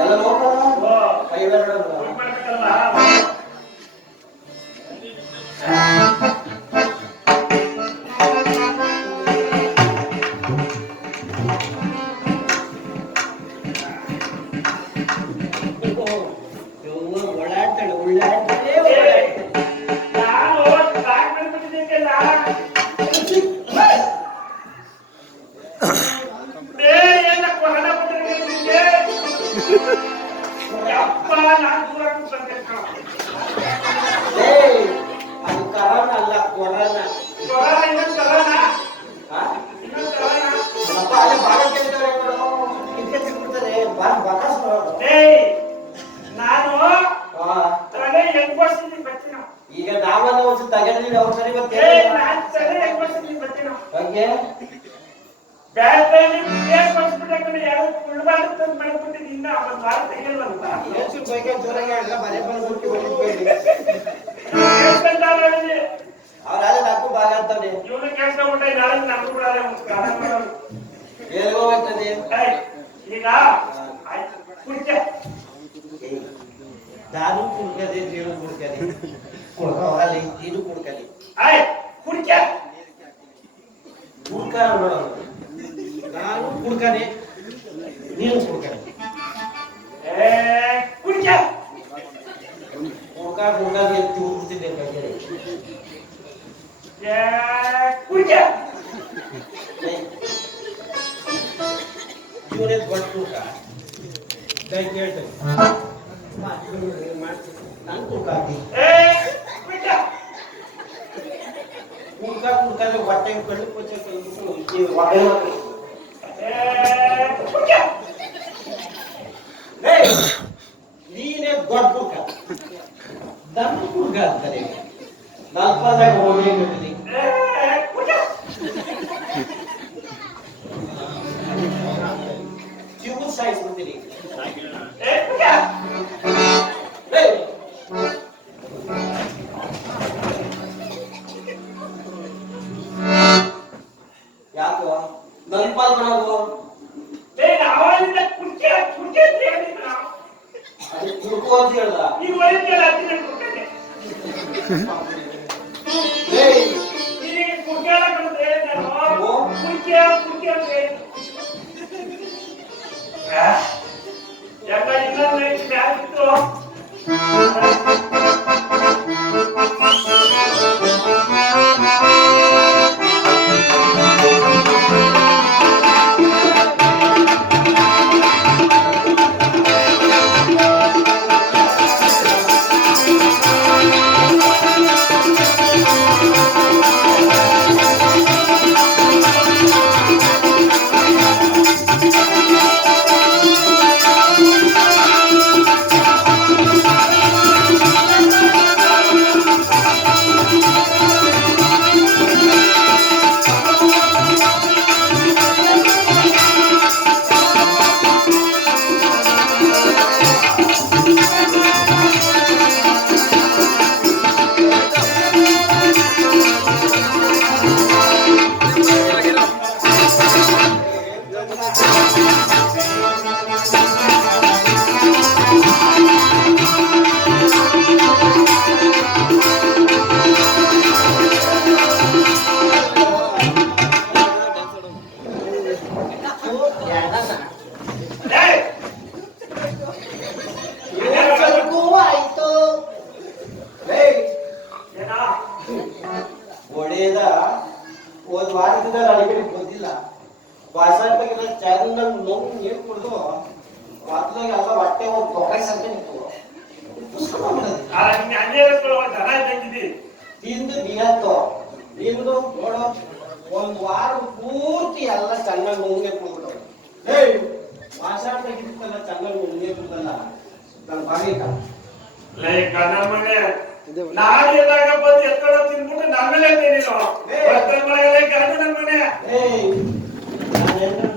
ಎಲ್ಲ ನೋಡ್ಕೊಳ್ಳ ಕೈ ಓಡಾಡ್ತಾಳೆ ಉಳ್ಳಾಡ್ತಾಳೆ ಅದು ಕರೋನಾ ಅಲ್ಲ ಕೊರೋನಾ ಈಗ ನಾವನ್ನ ಒಂದು ತಗೊಂಡಿದ್ದೀವಿ ಅವ್ರ ಸರಿ ಮತ್ತೆ ಅವ್ರಾಗ ನಾಲ್ಕು ಭಾಗ ಅಂತಾನೆ ಹೋಗ್ತದೆ ಈಗ ದಾರು ಕುಡ್ಕದೆ ನೀರು ಕುಡ್ಕದೆ ಕುಡ್ಕಲ್ಲ ಇದು ಕುಡ್ಕದೆ ಕುಡಿಕ ಕುಡ್ಕ ನಾನು ಕುಡ್ಕದೆ ನೀನು ಕುಡ್ಕದೆ ಕುಡಿಕ ಕುಡ್ಕ ಕುಡ್ಕದೆ ಕೂಡ್ತಿದ್ದೆ ಬಗ್ಗೆ ಕುಡಿಕ ಇವನೇ ದೊಡ್ಡ ಕುಡ್ಕ ಕೈ ಕೇಳ್ತೇನೆ ನಾನು ಕುಡ್ಕಾತಿ ಕುಡ್ಕ ಹೊಟ್ಟೆ ಕಳ್ಳು ಕೊಚ್ಚ ನೀನೇ ದೊಡ್ಡ ಕುಡ್ಕ ದಮ್ಮ ಕುಡ್ಕ ಅಂತಾರೆ ನಾಲ್ಕಾದಾಗ ಹೋಗಿ ಜೀವ ಸಾಯಿಸ್ಬಿಡ್ತೀನಿ ಯಾಕೋ ನನ್ ಪಾಲ್ ಬರೋದು ಅದು ಕುಡ್ಕೋ ಅಂತ ಹೇಳ್ದ ಒಡೆಯದ ಒಂದು ವಾರದಿಂದ ಅಡಿಗೆ ಬಂದಿಲ್ಲ ಬಾಸಾಟಕ್ಕೆಲ್ಲ ಚಾರಿಂದ ನೋವು ನೀರು ಕುಡಿದು ಮೊದಲಾಗ ಎಲ್ಲ ಹೊಟ್ಟೆ ಒಂದು ತೊಗೈ ಸಂತೆ ನಿಂತು ತಿಂದು ಬಿಯತ್ತೋ ನಿಮ್ದು ನೋಡೋ ಒಂದು ವಾರ ಪೂರ್ತಿ ಎಲ್ಲ ಚೆನ್ನಾಗಿ ನುಂಗೆ ಕುಡ್ಬಿಟ್ಟು ಹೇಳಿ ಬಾಸಾಟಕ್ಕಿಂತಲ್ಲ ಚೆನ್ನಾಗಿ ನುಂಗೆ ಕುಡ್ದಲ್ಲ ನನ್ನ ಬಾಗಿಕ ನಾಳೆದಾಗ ಬಂದು ಎತ್ತಡ ತಿನ್ಬಿಟ್ಟು ನಮ್ಮೇಲೆ ಏನಿಲ್ಲ ನನ್ನ ಮನೆ ಏ